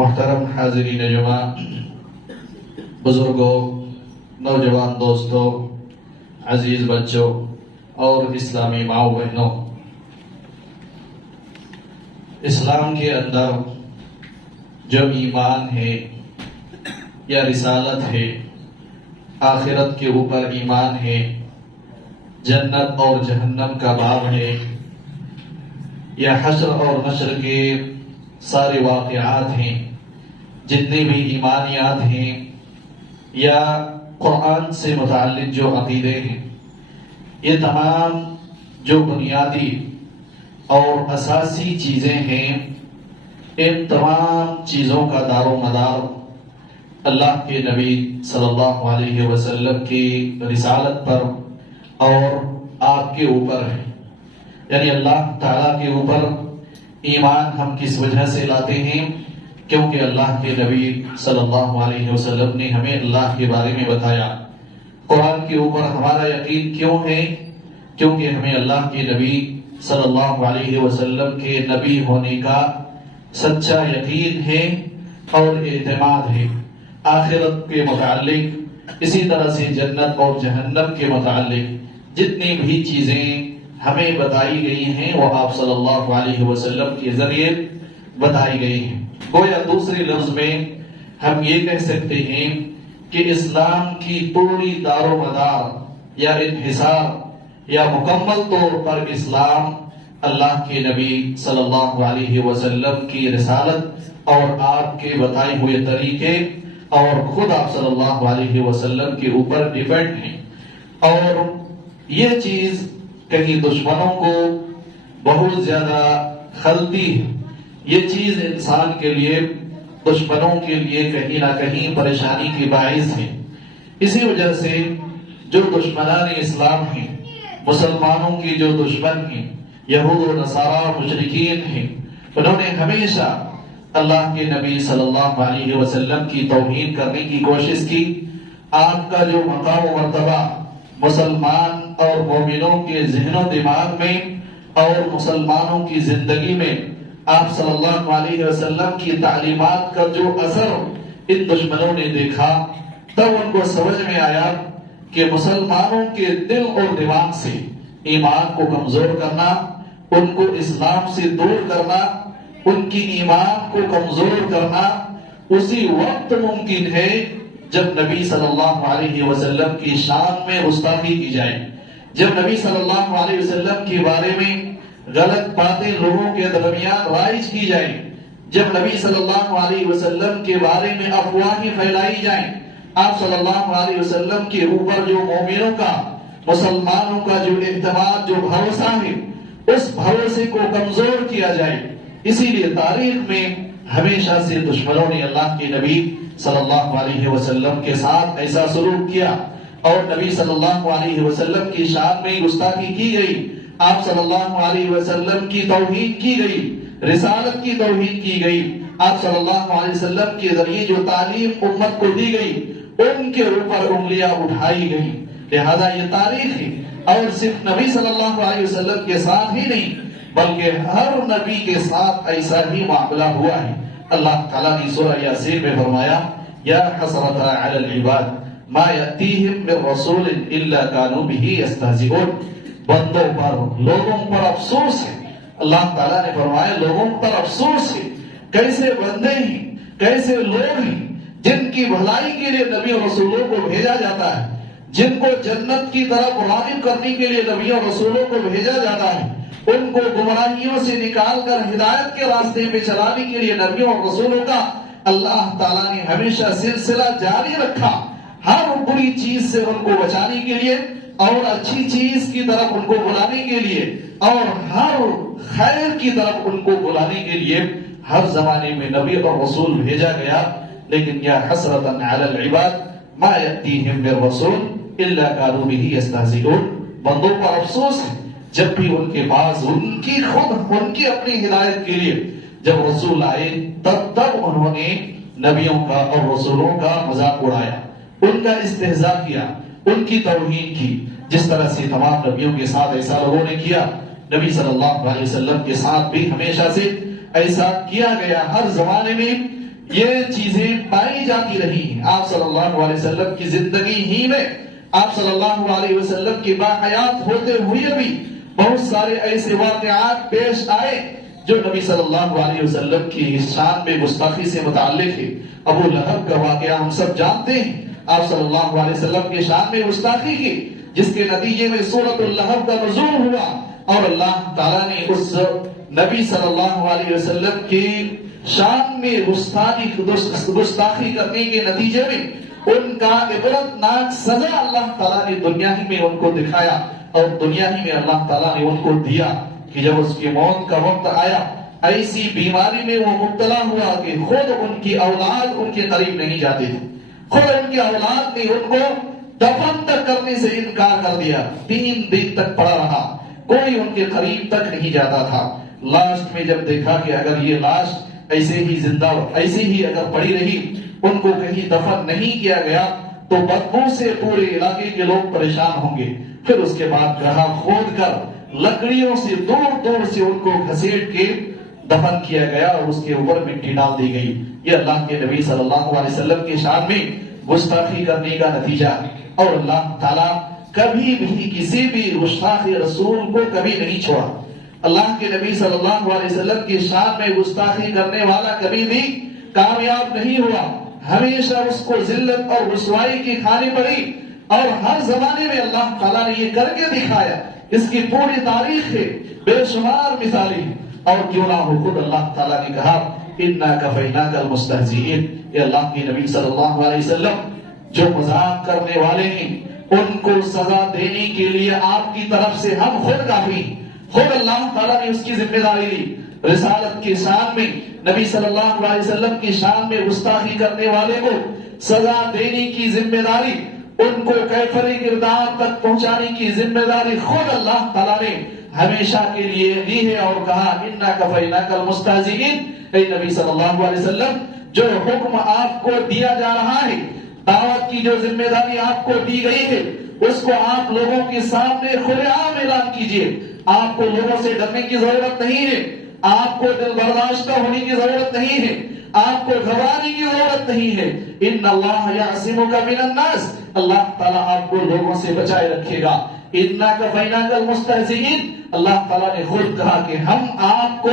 محترم حاضرین جمعہ، بزرگوں، نوجوان دوستوں، عزیز بچوں اور اسلامی ماؤں بہنوں، اسلام کے اندر جو ایمان ہے یا رسالت ہے، آخرت کے اوپر ایمان ہے، جنت اور جہنم کا باب ہے، یا حشر اور نشر کے سارے واقعات ہیں، جتنے بھی ایمانیات ہیں یا قرآن سے متعلق جو عقیدے ہیں، یہ تمام جو بنیادی اور اساسی چیزیں ہیں، ان تمام چیزوں کا دار و مدار اللہ کے نبی صلی اللہ علیہ وسلم کی رسالت پر اور آپ کے اوپر ہے۔ یعنی اللہ تعالیٰ کے اوپر ایمان ہم کس وجہ سے لاتے ہیں؟ کیونکہ اللہ کے نبی صلی اللہ علیہ وسلم نے ہمیں اللہ کے بارے میں بتایا۔ قرآن کے اوپر ہمارا یقین کیوں ہے؟ کیونکہ ہمیں اللہ کے نبی صلی اللہ علیہ وسلم کے نبی ہونے کا سچا یقین ہے اور اعتماد ہے۔ آخرت کے متعلق، اسی طرح سے جنت اور جہنم کے متعلق جتنی بھی چیزیں ہمیں بتائی گئی ہیں وہ آپ صلی اللہ علیہ وسلم کے ذریعے بتائی گئی ہیں۔ گویا دوسرے لفظ میں ہم یہ کہہ سکتے ہیں کہ اسلام کی پوری دار و مدار یا انحصار یا مکمل طور پر اسلام اللہ کے نبی صلی اللہ علیہ وسلم کی رسالت اور آپ کے بتائے ہوئے طریقے اور خود آپ صلی اللہ علیہ وسلم کے اوپر ڈیپینڈ ہیں۔ اور یہ چیز کہیں دشمنوں کو بہت زیادہ خلتی ہے، یہ چیز انسان کے لیے، دشمنوں کے لیے کہیں نہ کہیں پریشانی کی باعث ہے۔ اسی وجہ سے جو دشمنان اسلام ہیں، مسلمانوں کی جو دشمن ہیں، یہود و نصارہ مشرکین ہیں، انہوں نے ہمیشہ اللہ کے نبی صلی اللہ علیہ وسلم کی توہین کرنے کی کوشش کی۔ آپ کا جو مقام و مرتبہ مسلمان اور مومنوں کے ذہن و دماغ میں اور مسلمانوں کی زندگی میں آپ صلی اللہ علیہ وسلم کی تعلیمات کا جو اثر ان دشمنوں نے دیکھا، تب ان کو سمجھ میں آیا کہ مسلمانوں کے دل اور دماغ سے ایمان کو کمزور کرنا، ان کو اسلام سے دور کرنا، ان کی ایمان کو کمزور کرنا اسی وقت ممکن ہے جب نبی صلی اللہ علیہ وسلم کی شان میں گستاخی کی جائے، جب نبی صلی اللہ علیہ وسلم کے بارے میں غلط باتیں لوگوں کے درمیان رائج کی جائیں، جب نبی صلی اللہ علیہ وسلم کے بارے میں افواہیں پھیلائی جائیں، آپ صلی اللہ علیہ وسلم کے اوپر جو مومنوں کا، مسلمانوں کا جو اعتماد، جو بھروسہ ہے، اس بھروسے کو کمزور کیا جائے۔ اسی لیے تاریخ میں ہمیشہ سے دشمنوں نے اللہ کے نبی صلی اللہ علیہ وسلم کے ساتھ ایسا سلوک کیا اور نبی صلی اللہ علیہ وسلم کی شان میں گستاخی کی گئی، آپ صلی اللہ علیہ وسلم کی توہین کی گئی، رسالت کی توہین کی گئی، آپ صلی اللہ علیہ وسلم کے ذریعے جو تعلیم امت کو دی گئی ان کے اوپر انگلیاں اٹھائی گئی۔ لہذا یہ تاریخ ہے، اور صرف نبی صلی اللہ علیہ وسلم کے ساتھ ہی نہیں بلکہ ہر نبی کے ساتھ ایسا ہی معاملہ ہوا ہے۔ اللہ تعالیٰ نے سورہ یاسین میں فرمایا، یا حسرۃ علی العباد ما یأتیہم من رسول الا کانوا بہ یستہزئون۔ بندوں پر، لوگوں پر افسوس ہے۔ اللہ تعالیٰ نے فرمایا لوگوں پر افسوس ہے، کیسے بندے ہیں، کیسے لوگ ہیں جن کی بھلائی کے لیے نبی اور رسولوں کو بھیجا جاتا ہے، جن کو جنت کی طرف راغب کرنے کے لیے نبی اور رسولوں کو بھیجا جاتا ہے، ان کو گمراہیوں سے نکال کر ہدایت کے راستے پہ چلانے کے لیے نبیوں اور رسولوں کا اللہ تعالیٰ نے ہمیشہ سلسلہ جاری رکھا، ہر بری چیز سے ان کو بچانے کے لیے اور اچھی چیز کی طرف ان کو بلانے کے لیے اور ہر خیر کی طرف ان کو بلانے کے لیے ہر زمانے میں نبی اور رسول بھیجا گیا۔ لیکن یا حسرۃ علی العباد ما یأتیہم من رسول الا کانوا بہ یستہزئون۔ بندوں پر افسوس ہے جب بھی ان کے پاس ان کی اپنی ہدایت کے لیے جب رسول آئے تب انہوں نے نبیوں کا اور رسولوں کا مذاق اڑایا، ان کا استہزاء کیا، ان کی توہین کی، جس طرح سے تمام نبیوں کے ساتھ ایسا لوگوں نے کیا، نبی صلی اللہ علیہ وسلم کے ساتھ بھی ہمیشہ سے ایسا کیا گیا۔ ہر زمانے میں یہ چیزیں پائی جاتی رہی ہیں۔ آپ صلی اللہ علیہ وسلم کی زندگی ہی میں آپ صلی اللہ علیہ وسلم کی باحیات ہوتے ہوئے بھی بہت سارے ایسے واقعات پیش آئے جو نبی صلی اللہ علیہ وسلم کی شان میں گستاخی سے متعلق ہے۔ ابو لہب کا واقعہ ہم سب جانتے ہیں، آپ صلی اللہ علیہ وسلم کی شان میں گستاخی کی، جس کے نتیجے میں سورۃ اللہب کا نزول ہوا، اور اللہ تعالیٰ نے اس نبی صلی اللہ علیہ وسلم کی شان میں گستاخی کرنے کے نتیجے میں ان کا عبرتناک سزا اللہ تعالیٰ نے دنیا ہی میں ان کو دکھایا، اور دنیا ہی میں اللہ تعالیٰ نے ان کو دیا کہ جب اس کی موت کا وقت آیا، ایسی بیماری میں وہ مبتلا ہوا کہ خود ان کی اولاد ان کے قریب نہیں جاتے تھے، خود ان کی اولاد نے ان کو دفن تک کرنے سے انکار کر دیا، 3 دن تک پڑا رہا، کوئی ان کے قریب تک نہیں جاتا تھا۔ لاسٹ میں جب دیکھا کہ اگر یہ لاش ایسے ہی زندہ ایسے ہی اگر پڑی رہی، ان کو کہیں دفن نہیں کیا گیا تو بدبو سے پورے علاقے کے لوگ پریشان ہوں گے، پھر اس کے بعد گڑھا کھود کر لکڑیوں سے دور دور سے ان کو گھسیٹ کے دفن کیا گیا اور اس کے اوپر مٹی ڈال دی گئی۔ یہ اللہ کے نبی صلی اللہ علیہ وسلم کی شان میں گستاخی کرنے کا نتیجہ، اور اللہ تعالیٰ کبھی بھی کسی بھی گستاخ رسول کو کبھی نہیں چھوڑا۔ اللہ کے نبی صلی اللہ علیہ وسلم کی شان میں گستاخی کرنے والا کبھی بھی کامیاب نہیں ہوا، ہمیشہ اس کو ذلت اور رسوائی کی کھانی پڑی، اور ہر زمانے میں اللہ تعالیٰ نے یہ کر کے دکھایا۔ اس کی پوری تاریخ ہے، بے شمار مثالیں، اور کیوں نہ ہو خود اللہ تعالیٰ نے کہا اِنَّا كَفَيْنَاكَ الْمُسْتَهْزِئِينَ، یہ اللہ کے نبی صلی اللہ علیہ وسلم جو مذاق کرنے والے ہیں ان کو سزا دینے کے لیے آپ کی طرف سے ہم خود کافی، خود اللہ تعالیٰ نے اس کی ذمہ داری لی۔ رسالت کی شان میں نبی صلی اللہ علیہ وسلم کی شان میں گستاخی کرنے والے کو سزا دینے کی ذمہ داری، ان کو کیفر کردار تک پہنچانے کی ذمہ داری خود اللہ تعالیٰ نے ہمیشہ کے لیے لی ہے، اور کہا اِنَّا كَفَيْنَاكَ الْمُسْتَهْزِئِينَ، اے نبی صلی اللہ علیہ وسلم جو حکم آپ کو دیا جا رہا ہے، دعوت کی جو ذمہ داری آپ کو دی گئی ہے، اس کو آپ لوگوں کے سامنے کھلے عام اعلان کیجئے۔ آپ کو لوگوں سے ڈرنے کی ضرورت نہیں ہے، آپ کو دل برداشتہ ہونے کی ضرورت نہیں ہے، آپ کو گھبرانے کی ضرورت نہیں ہے۔ ان اللہ یعصمک من الناس، اللہ تعالیٰ آپ کو لوگوں سے بچائے رکھے گا۔ اِنَّا كَفَيْنَاكَ الْمُسْتَهْزِئِينَ، اللہ تعالیٰ نے خود کہا کہ ہم آپ کو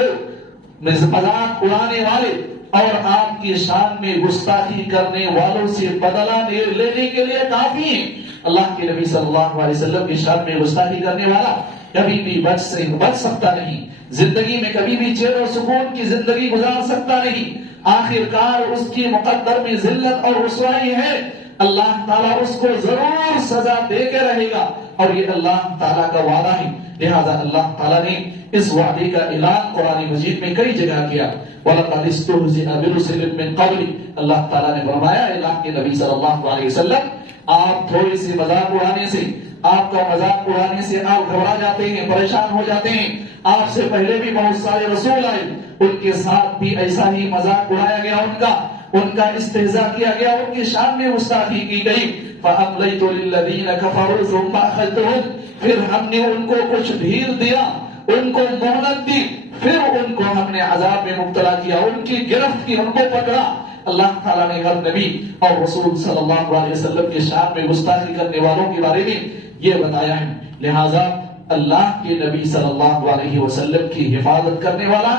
مذاق اڑانے والے اور آپ کی شان میں گستاخی کرنے والوں سے بدلہ لینے کے لیے کافی ہیں۔ اللہ کے نبی صلی اللہ علیہ وسلم کی شان میں گستاخی کرنے والا کبھی بھی بچ سکتا نہیں، زندگی میں کبھی بھی چین و سکون کی زندگی گزار سکتا نہیں، آخر کار اس کی مقدر میں ذلت اور رسوائی ہے۔ اللہ تعالیٰ اس کو ضرور سزا دے کے رہے گا، اور یہ اللہ تعالیٰ کا وعدہ ہے۔ لہذا اللہ تعالیٰ نے اس وعدے کا اعلان قرآن مجید میں کئی جگہ کیا۔ وَلَقَدِ اسْتُهْزِئَ بِرُسُلٍ مِّن قَبْلِكَ، اللہ تعالیٰ نے فرمایا اللہ کے نبی صلی اللہ علیہ وسلم آپ تھوڑے سے مذاق اڑانے سے، آپ کا مذاق اڑانے سے آپ گھبرا جاتے ہیں، پریشان ہو جاتے ہیں۔ آپ سے پہلے بھی بہت سارے رسول آئے، ان کے ساتھ بھی ایسا ہی مذاق اڑایا گیا، ان کا استہزاء کیا گیا، ان کی شان میں گستاخی کی گئی۔ فَأَمْلَيْتُ لِلَّذِينَ كَفَرُوا ثُمَّ أَخَذْتُهُمْ، پھر ہم نے ان کو کچھ ڈھیل دیا، ان کو مہلت دی، پھر ان کو ہم نے عذاب میں مبتلا کیا، ان کی گرفت کی، ان کو پکڑا۔ اللہ تعالیٰ نے ہر نبی اور رسول صلی اللہ علیہ وسلم کے شان میں گستاخی کرنے والوں کے بارے میں یہ بتایا ہے۔ لہٰذا اللہ کے نبی صلی اللہ علیہ وسلم کی حفاظت کرنے والا،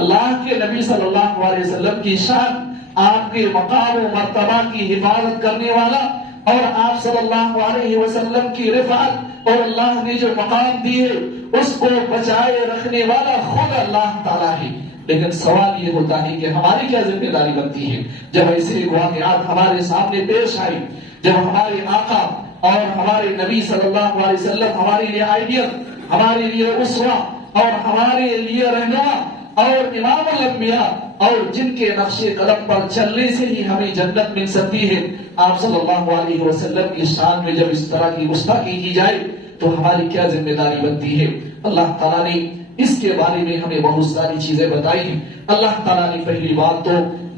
اللہ کے نبی صلی اللہ علیہ وسلم کی شان، آپ کے مقام و مرتبہ کی حفاظت کرنے والا، اور آپ صلی اللہ علیہ وسلم کی رفعت اور اللہ نے جو مقام دی ہے اس کو بچائے رکھنے والا خود اللہ تعالیٰ ہے۔ لیکن سوال یہ ہوتا ہے کہ ہماری کیا ذمہ داری بنتی ہے جب ایسے واقعات ہمارے سامنے پیش آئی، جب ہمارے آقا اور ہمارے نبی صلی اللہ علیہ وسلم ہمارے لیے آئیڈیل، ہمارے لیے اسوہ اور ہمارے لیے رہنما اور امام الانبیاء، اور جن کے نقش قدم پر چلنے سے ہی ہمیں جنت مل سکتی ہے، آپ صلی اللہ علیہ وسلم کی شان میں جب اس طرح کی گستاخی کی جائے تو ہماری کیا ذمہ داری بنتی ہے؟ اللہ تعالیٰ نے اس کے بارے میں ہمیں بہت ساری چیزیں بتائی ہیں۔ اللہ تعالیٰ نے پہلی بات تو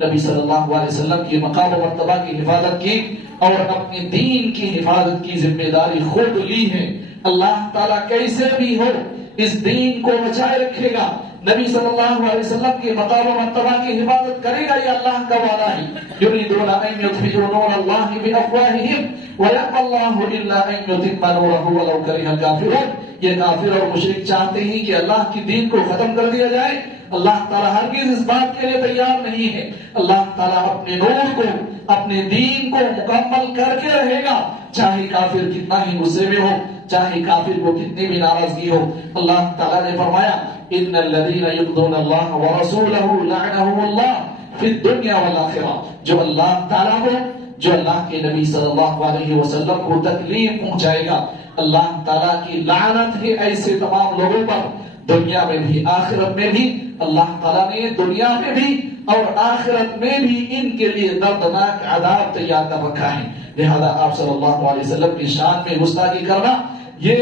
نبی صلی اللہ علیہ وسلم کی مقام و مرتبہ کی حفاظت کی اور اپنے دین کی حفاظت کی ذمہ داری خود لی ہے۔ اللہ تعالیٰ کیسے بھی ہو اس دین کو بچائے رکھے گا، نبی صلی اللہ علیہ وسلم کے مقام و مرتبہ کی حفاظت کرے گا، یہ اللہ کا وعدہ ہے۔ یریدون ان یطفئوا نور اللہ بافواہہم ویأبی اللہ الا ان یتم نورہ ولو کرہ الکافرون۔ یہ کافر اور مشرک چاہتے ہیں کہ اللہ کی دین کو ختم کر دیا جائے، اللہ تعالیٰ ہرگز اس بات کے لیے تیار نہیں ہے۔ اللہ تعالیٰ اپنے نور کو، اپنے دین کو مکمل کر کے رہے گا، چاہے کافر کتنا ہی غصے میں ہو، چاہے کافر کو کتنی بھی ناراضگی ہو۔ اللہ تعالیٰ نے فرمایا ان الذین یؤذون اللہ ورسولہ لعنہم اللہ فی الدنیا والآخرہ۔ جو اللہ تعالیٰ کو، جو اللہ کے نبی صلی اللہ علیہ وسلم کو تکلیف پہنچائے گا، اللہ تعالیٰ کی لعنت ہے ایسے تمام لوگوں پر، دنیا میں بھی آخرت میں بھی۔ اللہ تعالیٰ نے دنیا میں بھی اور آخرت میں بھی ان کے لیے دردناک عذاب تیار کر رکھا ہے۔ لہذا آپ صلی اللہ علیہ وسلم کی شان میں گستاخی کرنا یہ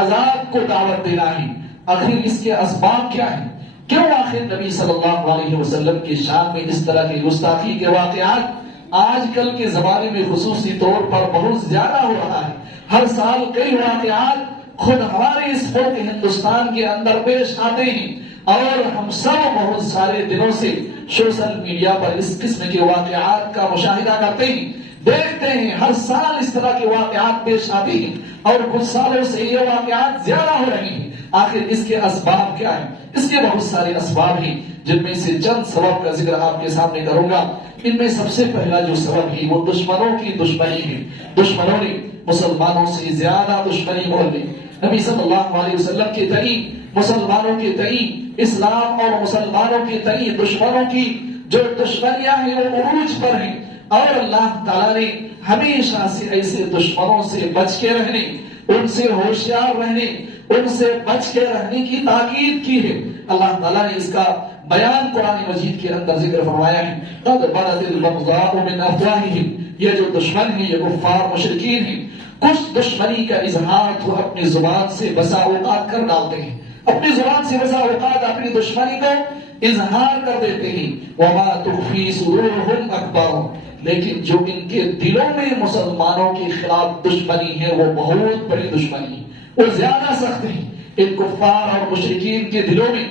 عذاب کو دعوت دینا ہے۔ آخر اس کے اسباب کیا ہیں؟ کیوں آخر نبی صلی اللہ علیہ وسلم کی شان میں اس طرح کی گستاخی کے واقعات آج کل کے زمانے میں خصوصی طور پر بہت زیادہ ہو رہا ہے؟ ہر سال کئی واقعات خود ہمارے اس ملک ہندوستان کے اندر پیش آتے ہیں، اور ہم سب بہت سارے دنوں سے سوشل میڈیا پر اس قسم کے واقعات کا مشاہدہ کرتے ہیں، دیکھتے ہیں۔ ہر سال اس طرح کے واقعات پیش آتے ہیں، اور کچھ سالوں سے یہ واقعات زیادہ ہو رہے ہیں۔ آخر اس کے اسباب کیا ہیں؟ اس کے بہت سارے اسباب ہیں، جن میں سے چند سبب کا ذکر آپ کے سامنے کروں گا۔ ان میں سب سے پہلا جو سبب ہے وہ دشمنوں کی دشمنی ہے۔ دشمنوں نے مسلمانوں سے زیادہ دشمنی مول لی۔ نبی صلی اللہ علیہ وسلم کے تئیں، مسلمانوں کے تئیں، اسلام اور مسلمانوں کے تئیں دشمنوں کی جو دشمنیاں ہیں وہ عروج پر ہیں، اور اللہ تعالیٰ نے ہمیشہ سے ایسے دشمنوں سے بچ کے رہنے، ان سے ہوشیار رہنے، ان سے بچ کے رہنے کی تاکید کی ہے۔ اللہ تعالیٰ نے اس کا بیان قرآن مجید کے اندر ذکر فرمایا ہے۔ قد بدت البغضاء من افواہہم، یہ جو دشمن ہیں یہ کفار مشرکین ہیں، کچھ دشمنی کا اظہار تو اپنی زبان سے بسا اوقات کر ڈالتے ہیں، اپنی زبان سے بسا اوقات اپنی دشمنی کو اظہار کر دیتے ہیں۔ وما تخفی صدورہم اکبر، لیکن جو ان کے دلوں میں مسلمانوں کے خلاف دشمنی ہے وہ بہت بڑی دشمنی ہے، وہ زیادہ سخت ہے۔ ان کفار اور مشرکین کے دلوں میں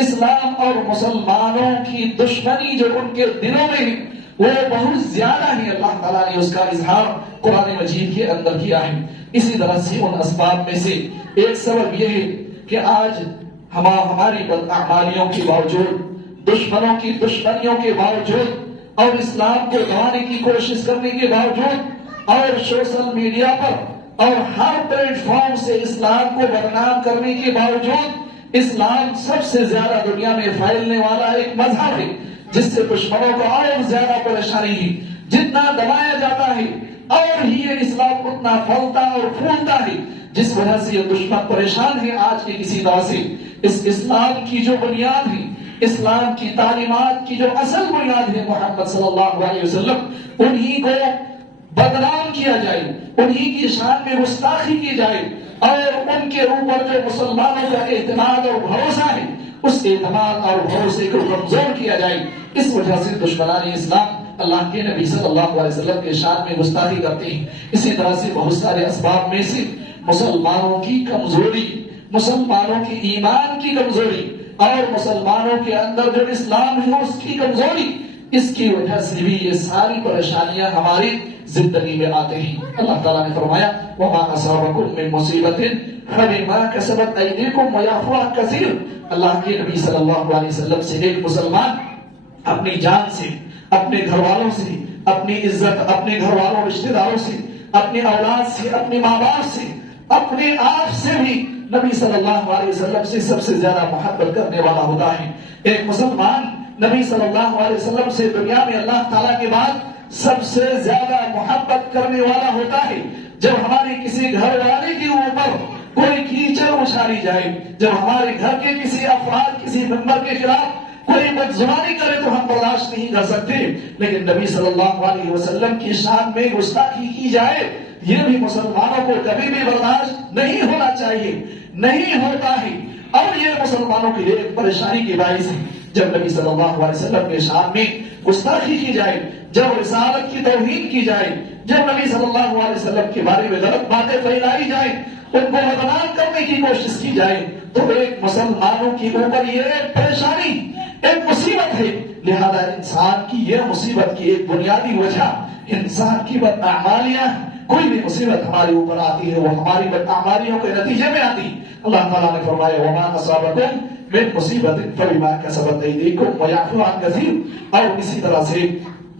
اسلام اور مسلمانوں کی دشمنی جو ان کے دلوں میں ہے وہ بہت زیادہ ہے۔ اللہ تعالیٰ نے اس کا اظہار قرآن مجید کے اندر کیا ہے۔ اسی طرح سے ان اسباب میں سے ایک سبب یہ ہے کہ آج ہماری بداعمالیوں کے باوجود، دشمنوں کی دشمنیوں کے باوجود، اور اسلام کو دبانے کی کوشش کرنے کے باوجود، اور سوشل میڈیا پر اور ہر پلیٹ فارم سے اسلام کو بدنام کرنے کے باوجود، اسلام سب سے زیادہ دنیا میں پھیلنے والا ایک مذہب ہے جس سے دشمنوں کو اور زیادہ پریشانی ہے۔ جتنا دبایا جاتا ہے اور ہی یہ اسلام اتنا پھلتا اور پھولتا ہے، جس وجہ سے یہ دشمن پریشان ہے آج کے کسی طرح سے۔ اس اسلام کی جو بنیاد ہے، اسلام کی تعلیمات کی جو اصل بنیاد ہے محمد صلی اللہ علیہ وسلم، انہی کو بدنام کیا جائے، انہی کی شان میں گستاخی کی جائے، اور ان کے اوپر جو مسلمانوں کا اعتماد اور بھروسہ ہے اس اعتماد اور بھروسے کو کمزور کیا جائے۔ اس وجہ سے دشمنان اسلام اللہ کے نبی صلی اللہ علیہ وسلم کے شان میں گستاخی کرتے ہیں۔ اسی طرح سے بہت سارے اسباب میں سے مسلمانوں کی کمزوری، مسلمانوں کی ایمان کی کمزوری، اور مسلمانوں کے اندر جو اسلام ہے اس کی کمزوری، اس کی وجہ سے بھی یہ ساری پریشانیاں ہماری زندگی میں آتے ہیں۔ اللہ تعالیٰ نے فرمایا وَمَا أَصَابَكُم مِّن مُّصِيبَةٍ فَبِمَا كَسَبَتْ أَيْدِيكُمْ وَيَعْفُو عَن كَثِيرٍ۔ اللہ کے نبی صلی اللہ علیہ وسلم سے ایک مسلمان اپنی جان سے، اپنے گھر والوں سے، اپنی عزت، اپنے گھر والوں رشتہ داروں سے، اپنی اولاد سے، اپنے ماں باپ سے، اپنے آپ سے بھی نبی صلی اللہ علیہ وسلم سے سب سے زیادہ محبت کرنے والا ہوتا ہے۔ ایک مسلمان نبی صلی اللہ علیہ وسلم سے دنیا میں اللہ تعالیٰ کے بعد سب سے زیادہ محبت کرنے والا ہوتا ہے۔ جب ہمارے کسی گھر والے کے اوپر کوئی کیچڑ اچھالی جائے، جب ہمارے گھر کے کسی افراد، کسی ممبر کے خلاف کوئی بدزبانی کرے تو ہم برداشت نہیں کر سکتے، لیکن نبی صلی اللہ علیہ وسلم کی شان میں گستاخی کی جائے یہ بھی مسلمانوں کو کبھی بھی برداشت نہیں ہونا چاہیے، نہیں ہوتا ہے، اور یہ مسلمانوں کے لیے ایک پریشانی کی باعث ہے۔ جب نبی صلی اللہ علیہ وسلم کے شان میں گستاخی کی جائے، جب رسالت کی توہین کی جائے، جب نبی صلی اللہ علیہ وسلم کے بارے میں غلط باتیں پھیلائی جائیں، ان کو بدنام کرنے کی کوشش کی جائے تو ایک مسلمانوں کی اوپر یہ ایک پریشانی، ایک مصیبت ہے۔ لہذا انسان کی یہ مصیبت کی ایک بنیادی وجہ انسان کی بداعمالیاں۔ کوئی بھی مصیبت ہمارے اوپر آتی ہے وہ ہماری بداعمالیوں کے نتیجے میں آتی۔ اللہ تعالیٰ نے فرمایا وما اصابکم من مصیبت فبما کسبت ایدیکم ویعفو عن کثیر۔ اور اسی طرح سے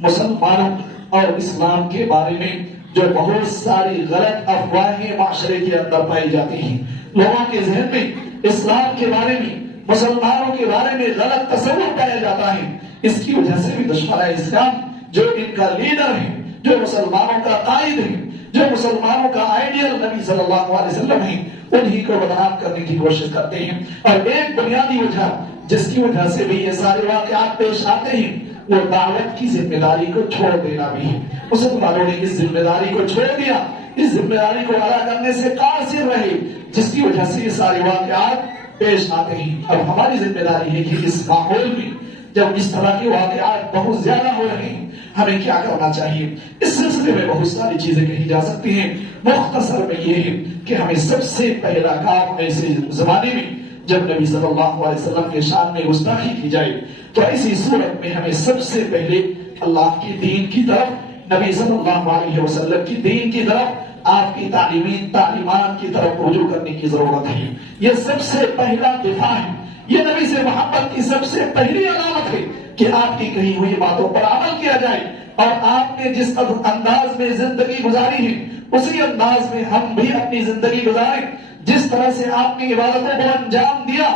مسلمانوں اور اسلام کے بارے میں جو بہت ساری غلط افواہیں معاشرے کے اندر پائی جاتی ہیں، لوگوں کے ذہن میں اسلام کے بارے میں، مسلمانوں کے بارے میں غلط تصور پایا جاتا ہے، اس کی وجہ سے بھی دشمن اسلام جو ان کا لیڈر ہے، جو مسلمانوں کا قائد ہے، جو مسلمانوں کا آئیڈیل نبی صلی اللہ علیہ وسلم ہے، انہی کو بدنام کرنے کی کوشش کرتے ہیں۔ اور ایک بنیادی وجہ جس کی وجہ سے بھی یہ سارے واقعات پیش آتے ہیں وہ دعوت کی ذمہ داری کو چھوڑ دینا بھی ہے۔ مسلمانوں نے اس ذمہ داری کو چھوڑ دیا، اس ذمہ داری کو ادا کرنے سے قاصر رہے، جس کی وجہ سے یہ سارے واقعات پیش آتے ہیں۔ اب ہماری ذمہ داری ہے کہ اس ماحول میں جب اس طرح کے واقعات بہت زیادہ ہو رہے ہیں ہمیں کیا کرنا چاہیے۔ اس سلسلے میں بہت ساری چیزیں کہی جا سکتی ہیں، مختصر میں یہ ہے کہ ہمیں سب سے پہلا کام ایسے زمانے میں جب نبی صلی اللہ علیہ وسلم کے شان میں گستاخی کی جائے تو ایسی صورت میں ہمیں سب سے پہلے اللہ کی دین کی طرف، نبی صلی اللہ علیہ وسلم کی دین کی طرف، آپ کی تعلیمات کی طرف رجوع کرنے کی ضرورت ہے۔ یہ سب سے پہلا دفاع ہے، یہ نبی سے محبت کی سب سے پہلی علامت ہے کہ آپ کی کہی ہوئی باتوں پر عمل کیا جائے، اور آپ نے جس انداز میں زندگی گزاری ہے اسی انداز میں ہم بھی اپنی زندگی گزاریں۔ جس طرح سے آپ نے عبادتوں کو انجام دیا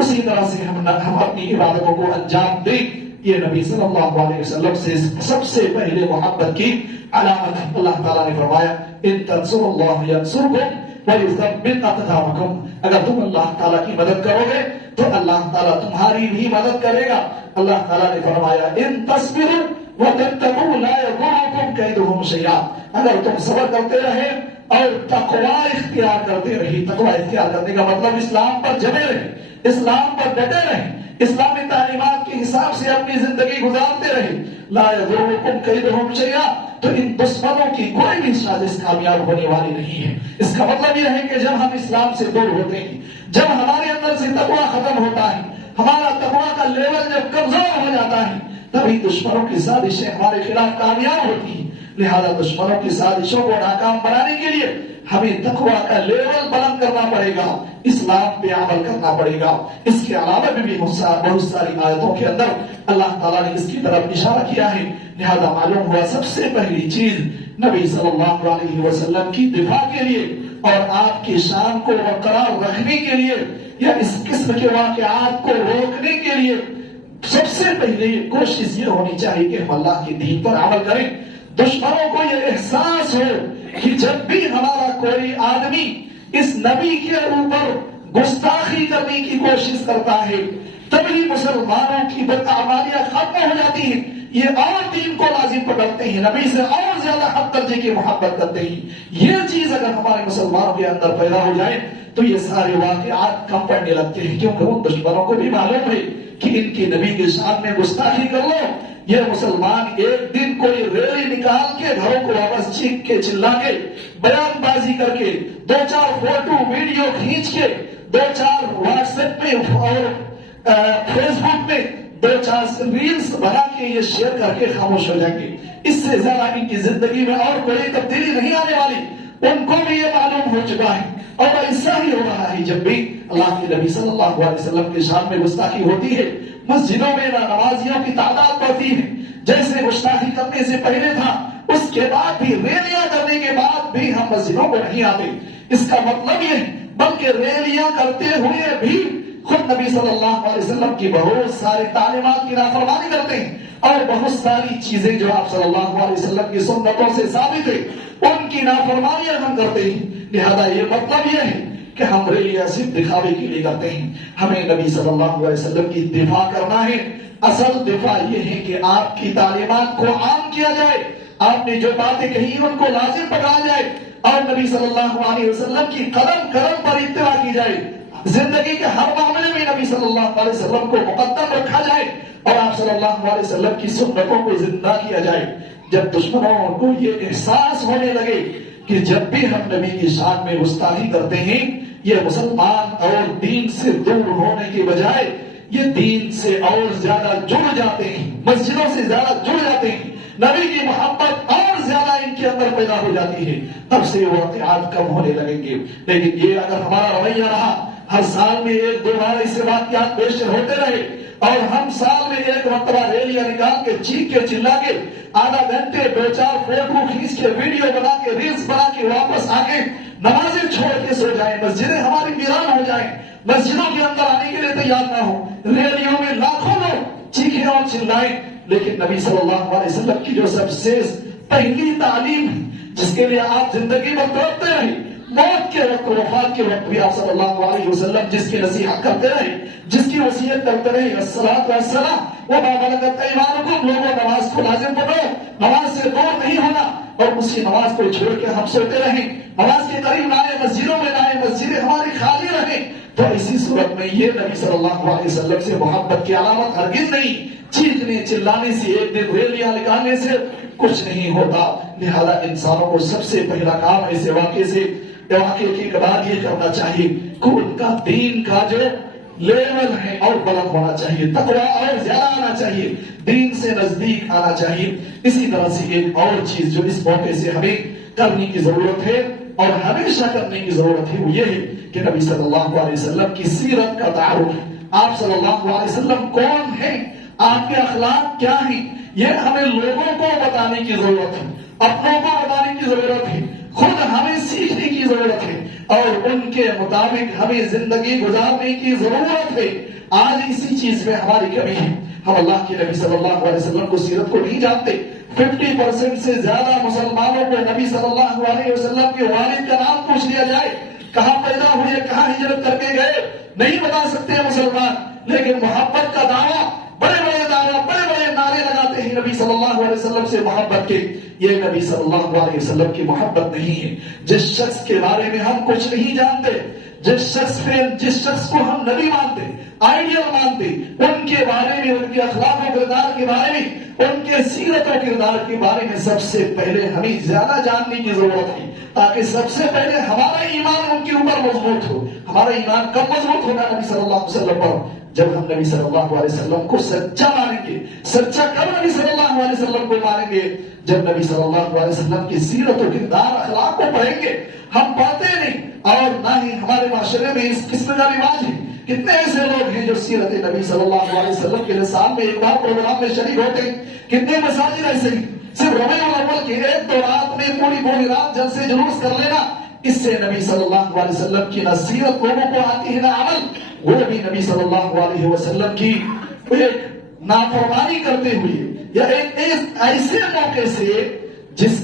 اسی طرح سے ہم اپنی عبادتوں کو انجام دیں۔ یہ نبی صلی اللہ علیہ وسلم سے سب سے پہلے محبت کی علامت ہے۔ اللہ تعالیٰ نے فرمایا ان تنصروا اللہ ینصرکم ویثبت اقدامکم، اگر تم اللہ تعالیٰ کی مدد کرو گے تو اللہ تعالیٰ تمہاری بھی مدد کرے گا۔ اللہ تعالیٰ نے فرمایا ان تصبروا وتتقوا لا یضرکم کیدہم شیئا، اگر تم صبر کرتے رہے اور تقوی اختیار کرتے رہے، تقوی اختیار کرنے کا مطلب اسلام پر جمے رہے، اسلام پر ڈٹے رہے، اسلامی تعلیمات کے حساب سے اپنی زندگی گزارتے رہے، لا یضرکم کیدہم شیئا، تو ان دشمنوں کی کوئی بھی سازش کامیاب ہونے والی نہیں ہے۔ اس کا مطلب یہ ہے کہ جب ہم اسلام سے دور ہوتے ہیں، جب ہمارے اندر سے تقوی ختم ہوتا ہے، ہمارا تقوی کا لیول جب کمزور ہو جاتا ہے، تبھی دشمنوں کی سازشیں ہمارے خلاف کامیاب ہوتی ہیں۔ لہذا دشمنوں کی سازشوں کو ناکام بنانے کے لیے ہمیں تقوی کا لیول بلند کرنا پڑے گا، اسلام پہ عمل کرنا پڑے گا۔ اس کے علاوہ بھی بہت ساری آیتوں کے اندر اللہ تعالیٰ نے اس کی طرف اشارہ کیا ہے۔ لہذا معلوم ہوا سب سے پہلی چیز نبی صلی اللہ علیہ وسلم کی دفاع کے لیے اور آپ کی شان کو برقرار رکھنے کے لیے یا اس قسم کے واقعات کو روکنے کے لیے سب سے پہلے کوشش یہ ہونی چاہیے کہ ہم اللہ کے دین پر عمل کریں۔ دشمنوں کو یہ احساس ہو کہ جب بھی ہمارا کوئی آدمی اس نبی کے اوپر گستاخی کرنے کی کوشش کرتا ہے تبھی مسلمانوں کی بدعمالیاں ختم ہو جاتی ہیں، یہ اور دین کو لازم پکڑتے ہیں، نبی سے اور زیادہ حد درجے کی محبت کرتے ہیں۔ یہ چیز اگر ہمارے مسلمانوں کے اندر پیدا ہو جائے تو یہ سارے واقعات کم پڑنے لگتے ہیں، کیونکہ ان دشمنوں کو بھی معلوم ہے کہ ان کی نبی کے شان میں گستاخی کر لو، یہ مسلمان ایک دن کوئی ریلی نکال کے گھروں کو واپس چیخ کے چلا کے بیان بازی کر کے دو چار فوٹو ویڈیو کھینچ کے دو چار واٹس ایپ پہ اور فیس بک پہ دو چار ریلز بنا کے یہ شیئر کر کے خاموش ہو جائیں گے۔ اس سے زیادہ ان کی زندگی میں اور کوئی تبدیلی نہیں آنے والی، ان کو بھی یہ معلوم ہو چکا ہے۔ اور ایسا ہی ہو رہا ہے جب بھی اللہ کے نبی صلی اللہ علیہ وسلم کے شان میں گستاخی ہوتی ہے، مسجدوں میں نمازیوں کی تعداد بڑھتی ہے، جیسے گستاخی کرنے سے پہلے تھا اس کے بعد بھی، ریلیاں کرنے کے بعد بھی ہم مسجدوں کو نہیں آتے۔ اس کا مطلب یہ بلکہ ریلیاں کرتے ہوئے بھی خود نبی صلی اللہ علیہ وسلم کی بہت ساری تعلیمات کی نافرمانی کرتے ہیں، اور بہت ساری چیزیں جو آپ صلی اللہ علیہ وسلم کی سنتوں سے ثابت ہے ان کی نافرمانیاں ہم کرتے ہیں۔ لہذا یہ مطلب یہ ہے کہ ہم ریلیاں صرف دکھاوے کے لیے کرتے ہیں، ہمیں نبی صلی اللہ علیہ وسلم کی دفاع کرنا ہے۔ اصل دفاع یہ ہے کہ آپ کی تعلیمات کو عام کیا جائے، آپ نے جو باتیں کہی ان کو لازم پکڑا جائے، اور نبی صلی اللہ علیہ وسلم کی قدم قدم پر اتباع کی جائے، زندگی کے ہر معاملے میں نبی صلی اللہ علیہ وسلم کو مقدم رکھا جائے اور آپ صلی اللہ علیہ وسلم کی سنتوں کو زندہ کیا جائے۔ جب دشمنوں کو یہ احساس ہونے لگے کہ جب بھی ہم نبی کی شان میں گستاخی کرتے ہیں یہ مسلمان اور دین سے دور ہونے کے بجائے یہ دین سے اور زیادہ جڑ جاتے ہیں، مسجدوں سے زیادہ جڑ جاتے ہیں، نبی کی محبت اور زیادہ ان کے اندر پیدا ہو جاتی ہے، تب سے وہ واقعات کم ہونے لگیں گے۔ لیکن یہ اگر ہمارا رویہ رہا ہر سال میں ایک دو بار ایسے واقعات پیش ہوتے رہے اور ہم سال میں ایک مرتبہ ریلیاں نکال کے چیخ کے چلا کے آدھا گھنٹے دو چار فوٹو کھینچ کے ویڈیو بنا کے ریلز بنا کے واپس آ کے نمازیں چھوڑ کے سو جائیں، مسجدیں ہماری ویران ہو جائیں، مسجدوں کے اندر آنے کے لیے تیار نہ ہو، ریلیوں میں لاکھوں لوگ چیخیں اور چلائیں، لیکن نبی صلی اللہ علیہ وسلم کی جو سب سے پہلی تعلیم جس کے لیے آپ زندگی میں تڑپتے رہے، موت کے وقت وفات کے وقت بھی آپ صلی اللہ علیہ وسلم جس کی نصیحت کرتے رہے، جس کی وصیت کرتے رہے، الصلاۃ والسلام وما ملکت ایمانکم، لوگوں نماز کو لازم پڑھو، نماز سے دور نہیں ہونا، اور اسی نماز کو چھوڑ کے ہم سوتے رہیں، نماز کے قریب نہ آئے، مسجدوں میں نہ آئے، مسجدیں ہماری خالی رہیں، تو اسی صورت میں یہ نبی صلی اللہ علیہ وسلم سے محبت کی علامت ہرگز نہیں۔ چیخنے چلانے سے، ایک دن ریلیاں نکالنے سے کچھ نہیں ہوتا۔ لہذا انسانوں کو سب سے پہلا کام ایسے واقعے کے بعد یہ کرنا چاہیے کہ ان کا دین کا جو لیول ہے اور بلند ہونا چاہیے، تقویٰ اور زیادہ آنا چاہیے، دین سے نزدیک آنا چاہیے۔ اسی طرح سے ایک اور چیز جو اس موقع سے ہمیں کرنے کی ضرورت ہے اور ہمیشہ کرنے کی ضرورت ہے وہ یہ ہے کہ نبی صلی اللہ علیہ وسلم کی سیرت کا تعارف، آپ صلی اللہ علیہ وسلم کون ہیں، آپ کے اخلاق کیا ہیں، یہ ہمیں لوگوں کو بتانے کی ضرورت ہے، اپنوں کو بتانے کی ضرورت ہے، خود ہمیں سیکھنے کی ضرورت ہے اور ان کے مطابق ہمیں زندگی گزارنے کی ضرورت ہے۔ آج اسی چیز میں ہماری کمی ہے، ہم اللہ کے نبی صلی اللہ علیہ وسلم کو سیرت کو نہیں جانتے۔ 50% سے زیادہ مسلمانوں کو نبی صلی اللہ علیہ وسلم کے والد کا نام پوچھ لیا جائے، کہاں پیدا ہوئے، کہاں ہجرت کر کے گئے، نہیں بتا سکتے مسلمان، لیکن محبت کا دعویٰ، بڑے بڑے دعویٰ، بڑے بڑے نعرے لگاتے ہیں نبی صلی اللہ علیہ وسلم سے محبت کے۔ یہ نبی صلی اللہ علیہ وسلم کی محبت نہیں ہے۔ جس شخص کے بارے میں ہم کچھ نہیں جانتے، جس شخص کو ہم نبی مانتے، آئیڈیل مانتے، ان کے بارے میں، ان کے اخلاق و کردار کے بارے میں، ان کے سیرت و کردار کے بارے میں سب سے پہلے ہمیں زیادہ جاننے کی ضرورت ہے، تاکہ سب سے پہلے ہمارا ایمان ان کے اوپر مضبوط ہو۔ ہمارا ایمان کب مضبوط ہوگا؟ نبی صلی اللہ علیہ وسلم پر، جب ہم نبی صلی اللہ علیہ وسلم کو سچا مانیں گے۔ سچا کب نبی صلی اللہ علیہ وسلم کو مانیں گے؟ جب نبی صلی اللہ علیہ وسلم کی سیرت و کردار اخلاق کو پڑھیں گے۔ ہم پڑھتے نہیں اور نہ ہی ہمارے معاشرے میں اس قسم کا رواج ہے۔ کتنے ایسے لوگ ہیں جو سیرت نبی صلی اللہ علیہ وسلم کے سال میں ایک بار پروگرام میں شریک ہوتے ہیں، کتنے مساجد ایسے ہیں، صرف ربیع الاول کی ایک دو رات میں پوری رات جلسے جلوس کر لینا، اس سے نبی صلی اللہ علیہ وسلم کی نہ سیرت لوگوں کو آتی ہے نہ عمل۔ وہ بھی نبی صلی اللہ علیہ وسلم کی ایک نافرمانی کرتے ہوئے یا ایک ایسے موقع سے جس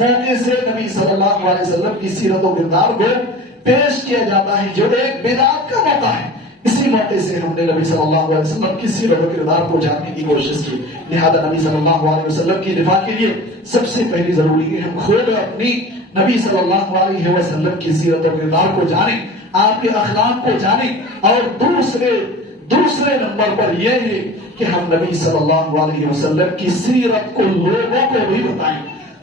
موقع سے نبی صلی اللہ علیہ وسلم کی سیرت و کردار کو پیش کیا جاتا ہے، جو ایک بدعت کا موقع ہے، اسی موقع سے ہم نے نبی صلی اللہ علیہ وسلم کی سیرت و کردار کو جاننے کی کوشش کی۔ لہذا نبی صلی اللہ علیہ وسلم کی دفاع کے لیے سب سے پہلی ضروری ہے ہم خود اپنی نبی صلی اللہ علیہ وسلم کی سیرت و کردار کو جانیں، آپ کے اخلاق کو جانیں، اور دوسرے نمبر پر یہ ہے کہ ہم نبی صلی اللہ علیہ وسلم کی سیرت کو لوگوں کو بھی بتائیں،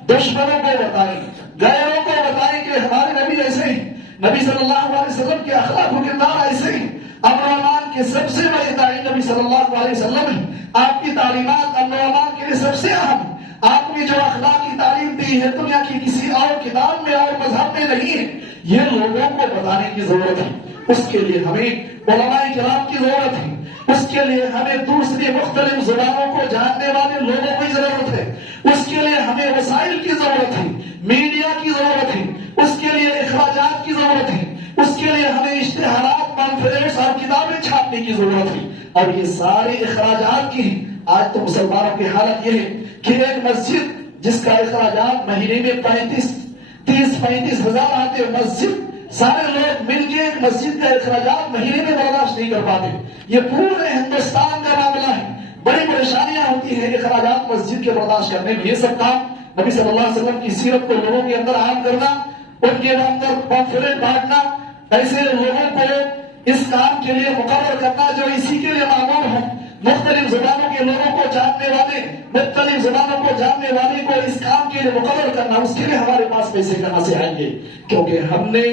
دشمنوں کو بتائیں، غیروں کو بتائیں کہ ہمارے نبی ایسے ہیں، نبی صلی اللہ علیہ وسلم کے اخلاق و کردار ایسے ہیں۔ امن و امان کے سب سے بڑے داعی نبی صلی اللہ علیہ وسلم ہیں۔ آپ کی تعلیمات امن و امان کے لیے سب سے اہم ہیں۔ آپ نے جو اخلاق کی تعلیم دی ہے دنیا کی کسی اور کتاب میں اور مذہب میں نہیں ہے، یہ لوگوں کو بتانے کی ضرورت ہے۔ اس کے لیے ہمیں علماء کرام کی ضرورت ہے، اس کے لیے ہمیں دوسری مختلف زبانوں کو جاننے والے لوگوں کی ضرورت ہے، اس کے لیے ہمیں وسائل کی ضرورت ہے، میڈیا کی ضرورت ہے، اس کے لیے اخراجات کی ضرورت ہے، اس کے لیے ہمیں اشتہارات، کانفرنس اور کتابیں چھاپنے کی ضرورت ہے، اور یہ سارے اخراجات کی ہیں۔ آج تو مسلمانوں کی حالت یہ ہے کہ ایک مسجد جس کا اخراجات مہینے میں 30-35 ہزار آتے، مسجد سارے لوگ مل کے ایک مسجد کا اخراجات مہینے میں برداشت نہیں کر پاتے۔ یہ پورے ہندوستان کا معاملہ ہے، بڑی پریشانیاں ہوتی ہیں اخراجات مسجد کے برداشت کرنے میں۔ یہ سب کام نبی صلی اللہ علیہ وسلم کی سیرت کو لوگوں کے اندر عام کرنا، ان کے اندر پمفلٹ بانٹنا، ایسے لوگوں کو اس کام کے لیے مقرر کرنا جو اسی کے لیے معمول ہوں، مختلف زبانوں کے لوگوں کو جاننے والے، مختلف زبانوں کو جاننے والے کو اس کام کے لیے مقرر کرنا، اس کے لیے ہمارے پاس پیسے کہاں سے آئیں گے؟ کیونکہ ہم نے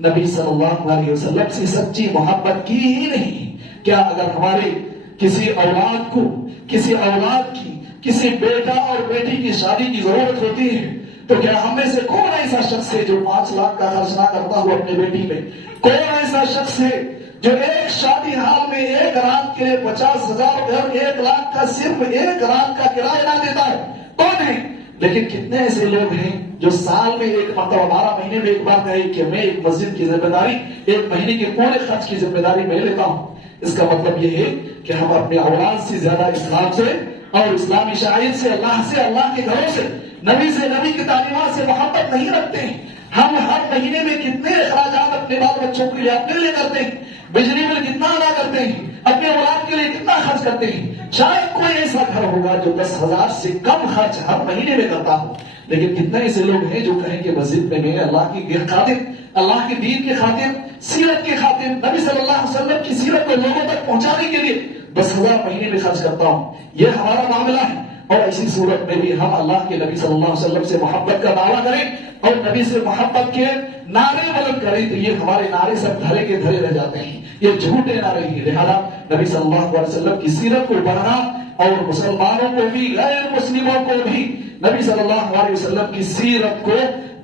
نبی صلی اللہ علیہ وسلم سے سچی محبت کی ہی نہیں۔ کیا اگر ہمارے کسی اولاد کو، کسی اولاد کی، کسی بیٹا اور بیٹی کی شادی کی ضرورت ہوتی ہے تو کیا ہم میں سے کون ایسا شخص ہے جو 5 لاکھ کا خرچ نہ کرتا ہو اپنی بیٹی میں؟ کون ایسا شخص ہے جو ایک شادی ہال میں ایک رات کے لیے 50,000 اور 1 لاکھ کا صرف ایک رات کا کرایہ نہ دیتا ہے؟ کون ہے؟ لیکن کتنے ایسے لوگ ہیں جو سال میں ایک مرتبہ 12 مہینے میں ایک بار کہے کہ میں ایک مسجد کی ذمہ داری، ایک مہینے کے پورے خرچ کی ذمہ داری میں لیتا ہوں۔ اس کا مطلب یہ ہے کہ ہم اپنے اولاد سے زیادہ اسلام سے اور اسلامی شاعر سے، اللہ کے گھروں سے، نبی کی تعلیمات سے محبت نہیں رکھتے ہیں۔ ہم ہر مہینے میں کتنے اخراجات اپنے بال بچوں کے لیے اپنے لیے کرتے ہیں، بجلی بل کتنا ادا کرتے ہیں، اپنے اولاد کے لیے کتنا خرچ کرتے ہیں۔ شاید کوئی ایسا گھر ہوگا جو 10,000 سے کم خرچ ہر مہینے میں کرتا ہو، لیکن کتنے ایسے لوگ ہیں جو کہیں کہ مسجد میں میں اللہ کی خاطر، اللہ کے دین کی خاطر، سیرت کی خاطر، نبی صلی اللہ علیہ وسلم کی سیرت کو لوگوں تک پہنچانے کے لیے 10,000 مہینے میں خرچ کرتا ہوں۔ یہ ہمارا معاملہ ہے۔ اور ایسی صورت میں بھی ہم اللہ کے نبی صلی اللہ علیہ وسلم سے محبت کا دعویٰ کریں اور نبی سے محبت کے نعرے بلند کریں تو یہ ہمارے نعرے سب دھرے کے دھرے رہ جاتے ہیں، یہ جھوٹے نعرے ہیں۔ لہذا نبی صلی اللہ علیہ وسلم کی سیرت کو پڑھنا اور مسلمانوں کو بھی، غیر مسلموں کو بھی نبی صلی اللہ علیہ وسلم کی سیرت کو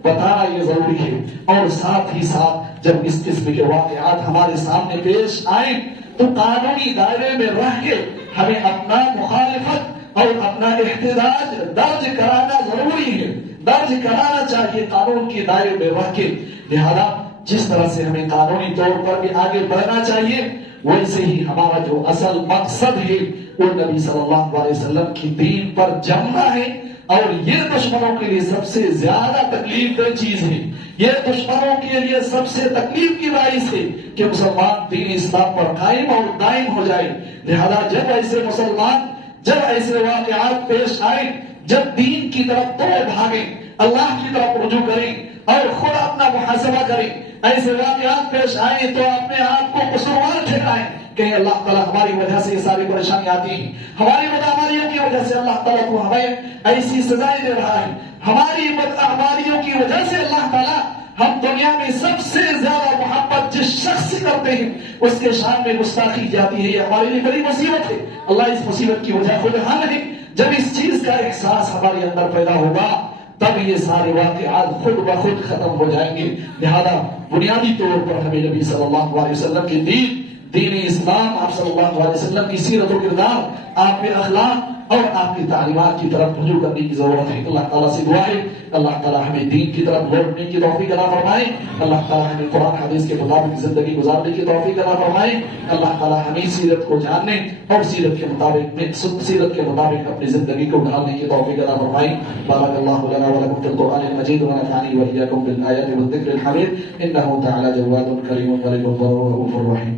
بتانا یہ ضروری ہے۔ اور ساتھ ہی ساتھ جب اس قسم کے واقعات ہمارے سامنے پیش آئیں تو قانونی دائرے میں رہ کے ہمیں اپنا مخالفت اور اپنا احتجاج درج کرانا ضروری ہے، درج کرانا چاہیے قانون کے دائرے میں رہ کے۔ لہذا جس طرح سے ہمیں قانونی طور پر بھی آگے بڑھنا چاہیے، ویسے ہی ہمارا جو اصل مقصد ہے وہ نبی صلی اللہ علیہ وسلم کی دین پر جمنا ہے۔ اور یہ دشمنوں کے لیے سب سے زیادہ تکلیف دہ چیز ہے، یہ دشمنوں کے لیے سب سے تکلیف کی باعث ہے کہ مسلمان دین اسلام پر قائم اور دائم ہو جائے۔ لہذا جب ایسے مسلمان، جب ایسے واقعات پیش آئیں، جب دین کی طرف دوڑ بھاگیں، اللہ کی طرف رجوع کریں اور خود اپنا محاسبہ کریں، ایسے واقعات پیش آئیں تو اپنے آپ کو قصوروار ٹھہرائیں کہ اللہ تعالیٰ ہماری وجہ سے یہ ساری پریشانی آتی ہیں، ہماری بدعمالیوں کی وجہ سے اللہ تعالیٰ کو ہمیں ایسی سزائیں دے رہا ہے، ہماری بدعمالیوں کی وجہ سے اللہ تعالیٰ ہم دنیا میں سب سے زیادہ محبت جس شخص سے کرتے ہیں اس کے شان میں گستاخی جاتی ہے۔ یہ ہمارے لیے بڑی مصیبت ہے۔ اللہ اس مصیبت کی وجہ خود ہم ہے۔ جب اس چیز کا احساس ہمارے اندر پیدا ہوگا تب یہ سارے واقعات خود بخود ختم ہو جائیں گے۔ لہذا بنیادی طور پر ہمیں نبی صلی اللہ علیہ وسلم کی دین اسلام، آپ صلی اللہ علیہ وسلم کی سیرت و کردار، آپ کے اخلاق اور آپ کی تعلیمات کی طرف رجوع کرنے کی ضرورت ہے۔ اللہ تعالیٰ سے دعا ہے اللہ تعالیٰ ہمیں دین کی طرف لوٹنے کی توفیق عطا فرمائے، اللہ تعالیٰ ہمیں قرآن حدیث کے مطابق زندگی گزارنے کی توفیق عطا فرمائے، اللہ تعالیٰ ہمیں سیرت کو جاننے اور سیرت کے مطابق اپنی زندگی کو ڈھالنے کی توفیق عطا فرمائے۔ بارک اللہ لنا ولکم فی القرآن المجید ونفعنی وإیاکم بالآیات والذکر الحمید، انہ تعالی جواد کریم ورحیم رؤوف رحیم۔